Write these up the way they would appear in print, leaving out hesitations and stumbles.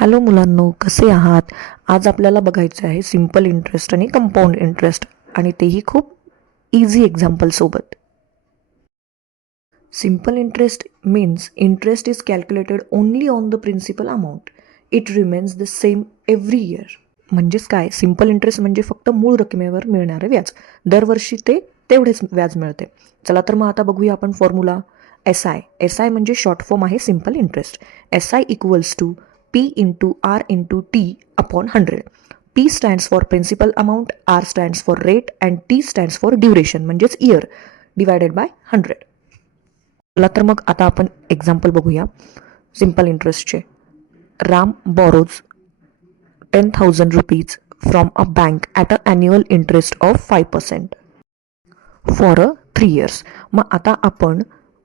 Hello मुलांनो, कसे आहात? आज आपल्याला बघायचं आहे सिंपल इंटरेस्ट आणि कंपाऊंड इंटरेस्ट, आणि तेही खूप इझी एक्झाम्पल सोबत. Simple interest means interest is calculated only on the principal amount. It remains the same every year. म्हणजेच काय, सिंपल इंटरेस्ट म्हणजे फक्त मूळ रकमेवर मिळणारे व्याज. दरवर्षी ते तेवढेच व्याज मिळते. चला तर मग आता बघूया आपण फॉर्म्युला. एस आय म्हणजे शॉर्ट फॉर्म आहे simple interest. SI equals to P into R into T upon 100. P stands for principal amount, R stands for rate and T stands for duration म्हणजेच year divided by 100. चला तर मग आता आपण example बघूया simple इंटरेस्टचे. Ram borrows 10,000 rupees from a bank at an annual interest of 5% for a 3 years. मग आता आपण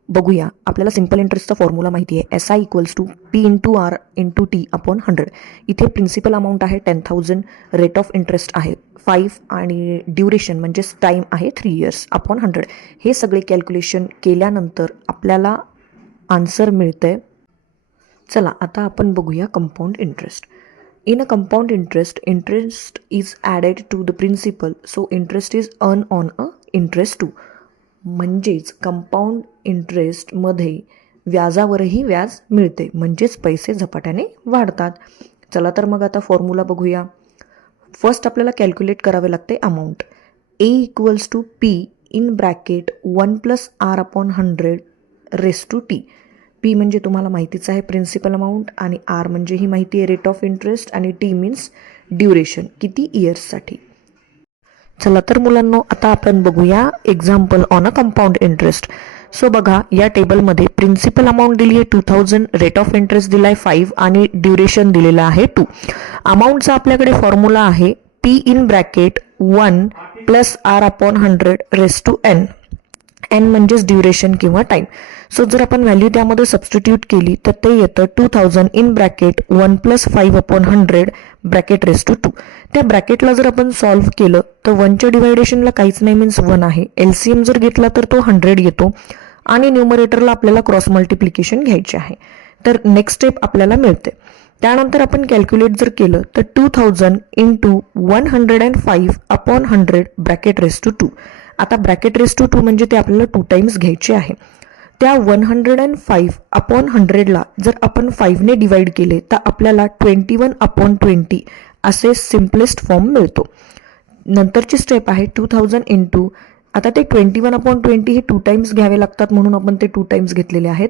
बघूया, आपल्याला सिंपल इंटरेस्टचा फॉर्म्युला माहिती आहे. SI equals to P into R into T upon 100. इथे प्रिन्सिपल अमाऊंट आहे 10,000, रेट ऑफ इंटरेस्ट आहे 5 आणि ड्युरेशन म्हणजेच टाईम आहे 3 years अपॉन 100. हे सगळे कॅल्क्युलेशन केल्यानंतर आपल्याला आन्सर मिळतंय. चला आता आपण बघूया compound interest. In a compound interest, interest is added to the principal, so interest is earned on a interest too. म्हणजेच कंपाऊंड इंटरेस्टमध्ये व्याजावरही व्याज मिळते, म्हणजेच पैसे झपाट्याने वाढतात. चला तर मग आता फॉर्म्युला बघूया. फर्स्ट आपल्याला कॅल्क्युलेट करावे लागते amount. A equals to P in bracket 1 + R upon 100 raise to T. P म्हणजे तुम्हाला माहितीच आहे प्रिन्सिपल अमाऊंट, आणि R म्हणजे ही माहिती आहे रेट ऑफ इंटरेस्ट, आणि T मीन्स ड्युरेशन, किती इयर्ससाठी. चला तर मुलांनो, आता आपण बघूया example on a compound interest. So बघा, या टेबलमध्ये प्रिन्सिपल अमाऊंट दिली आहे 2,000, रेट ऑफ इंटरेस्ट दिला आहे 5 आणि ड्युरेशन दिलेलं आहे 2. अमाऊंटचा आपल्याकडे फॉर्म्युला आहे P in bracket 1 + R upon 100 raise to N. N म्हणजेच ड्युरेशन किंवा टाईम. सो जर आपण व्हॅल्यू त्यामध्ये सबस्टिट्यूट केली तर ते येतं 2,000 in bracket 1 + 5 upon 100 bracket raise to 2. त्या ब्रॅकेटला जर आपण सॉल्व्ह केलं तर 1च्या डिवायडेशनला काहीच नाही, मीन्स 1 आहे. LCM जर घेतला तर तो 100 येतो, आणि न्यूमरेटरला आपल्याला क्रॉस मल्टिप्लिकेशन घ्यायचे आहे. तर नेक्स्ट स्टेप आपल्याला मिळते. त्यानंतर आपण कॅल्क्युलेट जर केलं तर 2,000 into 105 upon 100 bracket raise to 2. आता ब्रॅकेट रेस टू 2 म्हणजे ते आपल्याला 2 टाइम्स घ्यायचे आहे. त्या 105 अपॉन 100ला जर आपण 5ने डिवाइड केले तर आपल्याला 21 अपॉन 20 असे सिम्पलेस्ट फॉर्म मिळतो. नंतरची स्टेप आहे 2,000 इंटू, आता ते 21 अपॉन 20 हे 2 टाइम्स घ्यावे लागतात, म्हणून आपण ते 2 टाइम्स घेतलेले आहेत.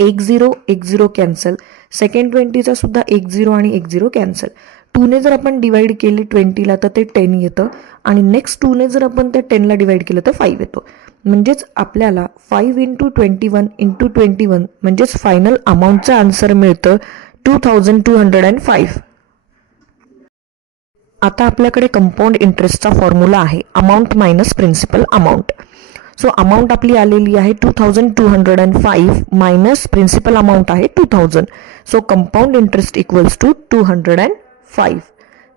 1 0 कॅन्सल, सेकंड 20चा सुद्धा 1 आणि 1 कॅन्सल. 2ने जर आपण डिवाइड केले 20ला तर ते 10 येतं, आणि नेक्स्ट 2ने जर आपण ते 10ला डिवाइड केलं तर 5 येतो. म्हणजेच आपल्याला 5 इंटू 21 इंटू 21 म्हणजेच फायनल अमाऊंटचं आन्सर मिळतं 2,205. आता आपल्याकडे कंपाऊंड इंटरेस्टचा फॉर्म्युला आहे amount minus principal amount. So amount आपली आलेली आहे 2,205 मायनस प्रिन्सिपल अमाऊंट आहे 2,000. So compound interest equals to 205.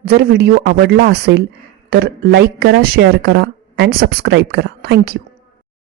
जर व्हिडिओ आवडला असेल तर लाईक करा, शेअर करा अँड सबस्क्राईब करा. थँक्यू.